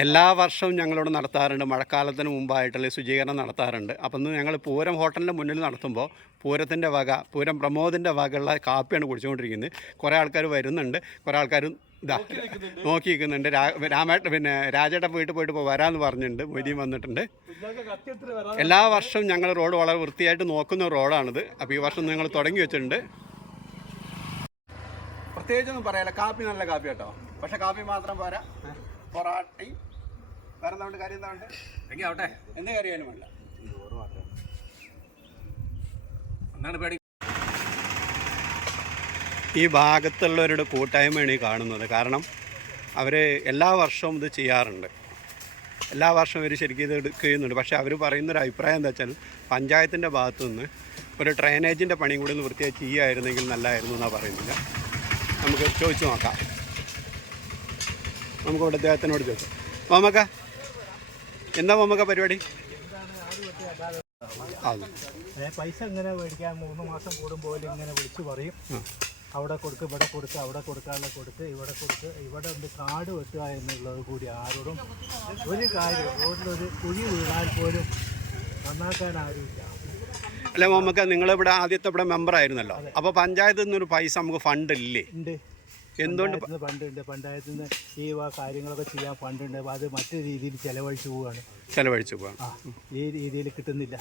എല്ലാ വർഷവും ഞങ്ങളിവിടെ നടത്താറുണ്ട്. മഴക്കാലത്തിന് മുമ്പായിട്ടുള്ള ശുചീകരണം നടത്താറുണ്ട്. അപ്പം ഇന്ന് ഞങ്ങൾ പൂരം ഹോട്ടലിന്റെ മുന്നിൽ നടത്തുമ്പോൾ പൂരത്തിന്റെ വക പൂരം പ്രമോദിന്റെ വകയുള്ള കാപ്പിയാണ് കുടിച്ചുകൊണ്ടിരിക്കുന്നത്. കുറേ ആൾക്കാർ വരുന്നുണ്ട്. കുറേ ആൾക്കാർ ഇതാ നോക്കി നിൽക്കുന്നുണ്ട് രാമേട്ട പിന്നെ രാജേട്ട വീട്ടിൽ പോയിട്ട് ഇപ്പോൾ വരാമെന്ന് പറഞ്ഞിട്ടുണ്ട്. മൊയ്തീൻ വന്നിട്ടുണ്ട്. എല്ലാ വർഷവും ഞങ്ങൾ റോഡ് വളരെ വൃത്തിയായിട്ട് നോക്കുന്ന റോഡാണിത്. അപ്പോൾ ഈ വർഷം നിങ്ങൾ തുടങ്ങി വെച്ചിട്ടുണ്ട്. പ്രത്യേകിച്ചൊന്നും പറയാല്ല കാപ്പി നല്ല കാപ്പി കേട്ടോ പക്ഷെ കാപ്പി മാത്രം പോരാ. പൊറാട്ടി. വേറെ എന്താ കാര്യം? എന്താ ഉണ്ട്? എങ്കിൽ ആവട്ടെ. എന്ത് കാര്യമായാലും വേണ്ട. എന്നാണ് പേടി? ഈ ഭാഗത്തുള്ളവരുടെ കൂട്ടായ്മയാണ് ഈ കാണുന്നത്. കാരണം അവർ എല്ലാ വർഷവും ഇത് ചെയ്യാറുണ്ട്. എല്ലാ വർഷവും ഇവർ ശരിക്കും ഇത് എടുക്കുന്നുണ്ട് പക്ഷേ അവർ പറയുന്നൊരു അഭിപ്രായം എന്താ വെച്ചാൽ പഞ്ചായത്തിന്റെ ഭാഗത്തു നിന്ന് ഒരു ഡ്രൈനേജിന്റെ പണിയും കൂടി ഒന്ന് വൃത്തിയായി ചെയ്യുമായിരുന്നെങ്കിൽ നല്ലതായിരുന്നു എന്നാണ് പറയുന്നില്ല. നമുക്ക് ചോദിച്ചു നോക്കാം. നമുക്ക് ഇവിടെ അദ്ദേഹത്തിനോട് ചോദിക്കാം. മോമക്ക എന്താ മോമക്ക പരിപാടി? പൈസ ഇങ്ങനെ മേടിക്കാൻ മൂന്ന് മാസം കൂടുമ്പോൾ ഇങ്ങനെ വിളിച്ചു പറയും. അവിടെ കൊടുക്ക് ഇവിടെ കൊടുക്ക് അവിടെ കൊടുക്കാനുള്ള കൊടുക്ക് ഇവിടെ കൊടുക്ക് ഇവിടെ ഉണ്ട് കാട് വെട്ടുക എന്നുള്ളത് കൂടി ആരോടും ഒരു കാര്യം റോഡിലൊരു കുഴി വീണാൽ പോലും നന്നാക്കാൻ ആരുമില്ല അല്ല മോമക്ക നിങ്ങളിവിടെ ആദ്യത്തെ ഇവിടെ മെമ്പർ ആയിരുന്നല്ലോ. അപ്പോൾ പഞ്ചായത്തിൽ നിന്നൊരു പൈസ നമുക്ക് ഫണ്ട് ഇല്ലേ? ഉണ്ട്. എന്തുകൊണ്ട് പഞ്ചായത്തിന് ഫണ്ടുണ്ട് പഞ്ചായത്തിൽ നിന്ന് ഈ കാര്യങ്ങളൊക്കെ ചെയ്യാൻ അപ്പോൾ അത് മറ്റു രീതിയിൽ ചെലവഴിച്ചു പോവുകയാണ് ചെലവഴിച്ചു പോകാം ഈ രീതിയിൽ കിട്ടുന്നില്ല.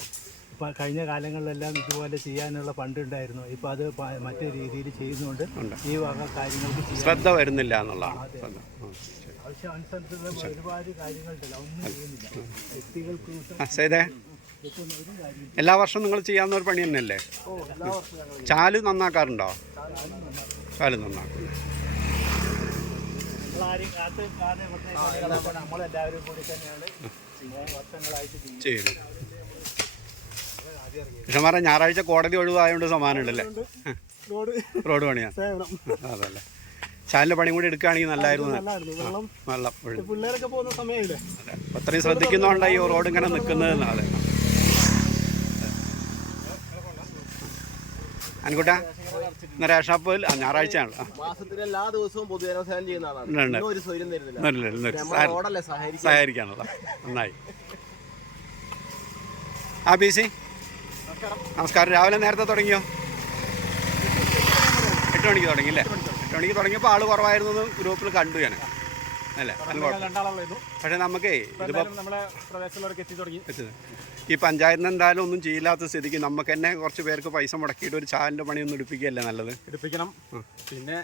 ഇപ്പം കഴിഞ്ഞ കാലങ്ങളിലെല്ലാം ഇതുപോലെ ചെയ്യാനുള്ള പണ്ടുണ്ടായിരുന്നു. ഇപ്പം അത് മറ്റു രീതിയിൽ ചെയ്യുന്നുണ്ട് ഈ വക കാര്യങ്ങൾക്ക് ശ്രദ്ധ വരുന്നില്ല എന്നുള്ളതാണ്. ശരി. ആവശ്യാനുസരിച്ചുള്ള ഒരുപാട് കാര്യങ്ങളുണ്ടല്ലോ. ഒന്നും ചെയ്യുന്നില്ല. വ്യക്തികൾക്ക് എല്ലാ വർഷവും നിങ്ങൾ ചെയ്യാവുന്ന ഒരു പണി തന്നെയല്ലേ ചാൽ നന്നാക്കാറുണ്ടോ? ചാൽ നന്നാക്കും. നമ്മളെല്ലാവരും കൂടി തന്നെയാണ് വർഷങ്ങളായിട്ട് ചെയ്യുന്നത് ചെയ്യുന്നു പക്ഷെ പറഞ്ഞാൽ ഞായറാഴ്ച കോടതി ഒഴിവായതുകൊണ്ട് സമാനമുണ്ടല്ലേ? റോഡ് റോഡ് പണിയാ. അതല്ലേ. ചാലിന്റെ പണി കൂടി എടുക്കുകയാണെങ്കിൽ നല്ലായിരുന്നു വെള്ളം പിള്ളേരൊക്കെ പോകുന്ന സമയമില്ലേ? അത്രയും ശ്രദ്ധിക്കുന്നതുകൊണ്ടാണ് ഈ റോഡ് ഇങ്ങനെ നിൽക്കുന്നത് അതെ അൻകുട്ട ഇന്ന് റേഷൻ ഷോപ്പിൽ ആ മാസത്തിൽ എല്ലാ ദിവസവും ചെയ്യുന്ന ആളാണ്. സഹകരിക്കാനുള്ള. നന്നായി. ആ പി സി. നമസ്കാരം. രാവിലെ നേരത്തെ തുടങ്ങിയോ? എട്ട് മണിക്ക് തുടങ്ങി അല്ലേ എട്ട് മണിക്ക് തുടങ്ങിയപ്പോൾ ആൾ കുറവായിരുന്നു എന്ന് ഗ്രൂപ്പിൽ കണ്ടു ഞാൻ. അല്ലേ? പക്ഷെ നമുക്കേ ഇതിപ്പോൾ നമ്മളെ എത്തി തുടങ്ങി. ഈ പഞ്ചായത്തിന് എന്തായാലും ഒന്നും ചെയ്യില്ലാത്ത സ്ഥിതിക്ക് നമുക്ക് തന്നെ കുറച്ച് പേർക്ക് പൈസ മുടക്കിയിട്ട് ഒരു ചാലിന്റെ പണി ഒന്ന് എടുപ്പിക്കുകയല്ലേ നല്ലത്? എടുപ്പിക്കണം. പിന്നെ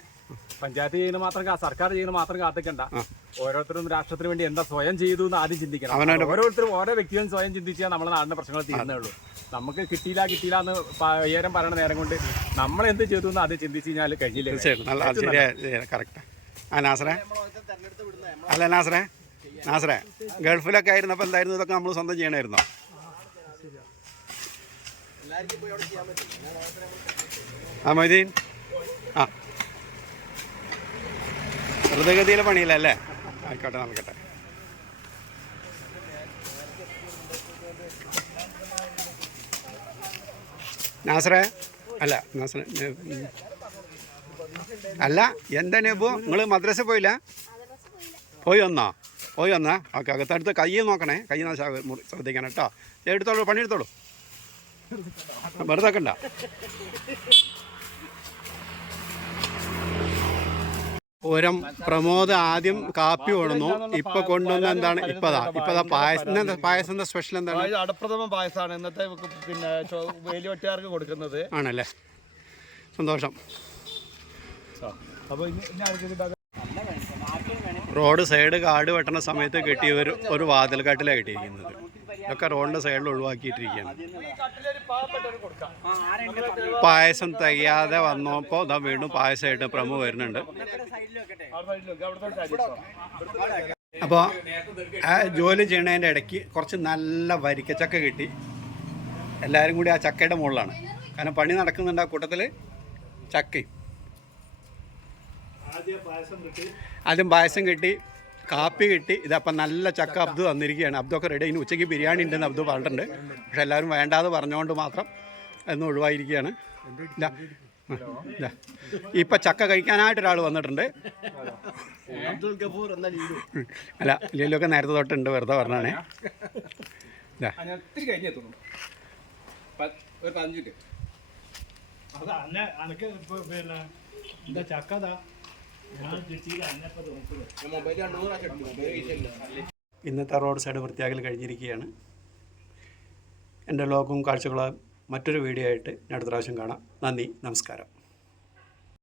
പഞ്ചായത്ത് ചെയ്യുന്ന മാത്രം സർക്കാർ ചെയ്യുന്ന മാത്രം കാത്തിക്കണ്ട. ഓരോരുത്തരും രാഷ്ട്രത്തിന് വേണ്ടി എന്താ സ്വയം ചെയ്തു എന്ന് ആദ്യം ചിന്തിക്കണം. ഓരോരുത്തരും ഓരോ വ്യക്തിയും സ്വയം ചിന്തിച്ചാൽ നമ്മളെ നാടിന്റെ പ്രശ്നങ്ങൾ തീരുന്നേ ഉള്ളൂ. നമുക്ക് കിട്ടിയില്ല കിട്ടിയില്ല എന്ന് ഉയരം പറയണ നേരം കൊണ്ട് നമ്മൾ എന്ത് ചെയ്തു എന്ന് ആദ്യം ചിന്തിച്ചു കഴിഞ്ഞാൽ കഴിഞ്ഞില്ല? അല്ല നാസറേ? നാസറേ ഗൾഫിലൊക്കെ ആയിരുന്നപ്പോൾ എന്തായിരുന്നു? ഇതൊക്കെ നമ്മൾ സ്വന്തം ചെയ്യണമായിരുന്നോ? ആ മൊയ്തീൻ. ആ. ദ്രുതഗതിയിലെ പണിയില്ലല്ലേ ആയിക്കോട്ടെ നടക്കട്ടെ നാസറേ? അല്ല നാസറേ അല്ല എന്താ നെബു? നിങ്ങൾ മദ്രസ പോയില്ല. പോയി വന്നോ? പോയി വന്നാ. ഓക്കെ അകത്തടുത്ത് കൈ നോക്കണേ. കൈ നാശ ശ്രദ്ധിക്കണം കേട്ടോ. എടുത്തോളൂ പണിയെടുത്തോളൂ വെറുതെ വെക്കണ്ട പൂരം പ്രമോദ് ആദ്യം കാപ്പി കൊണ്ടുവന്നു. ഇപ്പൊ കൊണ്ടുവന്ന എന്താണ്? ഇപ്പതാ. ഇപ്പതാ പായസം. പായസം സ്പെഷ്യൽ എന്താണ്? അടപ്രഥമ പായസമാണ് ഇന്നത്തെ പിന്നെ വേലിവെട്ടുകാർക്ക് കൊടുക്കുന്നത്. ആണല്ലേ? സന്തോഷം. അപ്പൊ റോഡ് സൈഡ് കാട് വെട്ടണ സമയത്ത് കെട്ടിയ ഒരു ഒരു വാതിൽ കാട്ടിലാണ് കെട്ടിയിരിക്കുന്നത്. ഇതൊക്കെ റോഡിന്റെ സൈഡിൽ ഒഴിവാക്കിയിട്ടിരിക്കുകയാണ്. പായസം തികയാതെ വന്നപ്പോൾ ഇതാ വീണ്ടും പായസമായിട്ട് പ്രമു വരുന്നുണ്ട്. ആ ജോലി ചെയ്യണതിന്റെ ഇടയ്ക്ക് കുറച്ച് നല്ല വരിക്കച്ചക്ക കിട്ടി. എല്ലാവരും കൂടി ആ ചക്കയുടെ മുകളിലാണ്. കാരണം പണി നടക്കുന്നുണ്ട് ആ കൂട്ടത്തിൽ ചക്കയും. ആദ്യം പായസം കിട്ടി. ആദ്യം പായസം കിട്ടി കാപ്പി കിട്ടി. ഇതപ്പം നല്ല ചക്ക അബ്ദു തന്നിരിക്കുകയാണ്. അബ്ദൊക്കെ റെഡി ഇനി ഉച്ചയ്ക്ക് ബിരിയാണി ഉണ്ടെന്ന് അബ്ദു പറഞ്ഞിട്ടുണ്ട്. പക്ഷെ എല്ലാവരും വേണ്ടാതെ പറഞ്ഞുകൊണ്ട് മാത്രം എന്ന് ഒഴിവായിരിക്കുകയാണ്. ഇപ്പൊ ചക്ക കഴിക്കാനായിട്ട് ഒരാൾ വന്നിട്ടുണ്ട്. അല്ല ലീലൊക്കെ നേരത്തെ തൊട്ടുണ്ട് വെറുതെ പറഞ്ഞാണേ ഒരു പതിനഞ്ച് മിനിറ്റ്. അത് അന്നെ അനക്ക് പിന്നെ എന്താ ചക്കതാ ഇന്നത്തെ റോഡ് സൈഡ് വൃത്തിയാക്കൽ കഴിഞ്ഞിരിക്കുകയാണ്. എന്റെ ലോകവും കാഴ്ചകളും മറ്റൊരു വീഡിയോ ആയിട്ട് ഞാൻ അടുത്ത പ്രാവശ്യം കാണാം. നന്ദി നമസ്കാരം.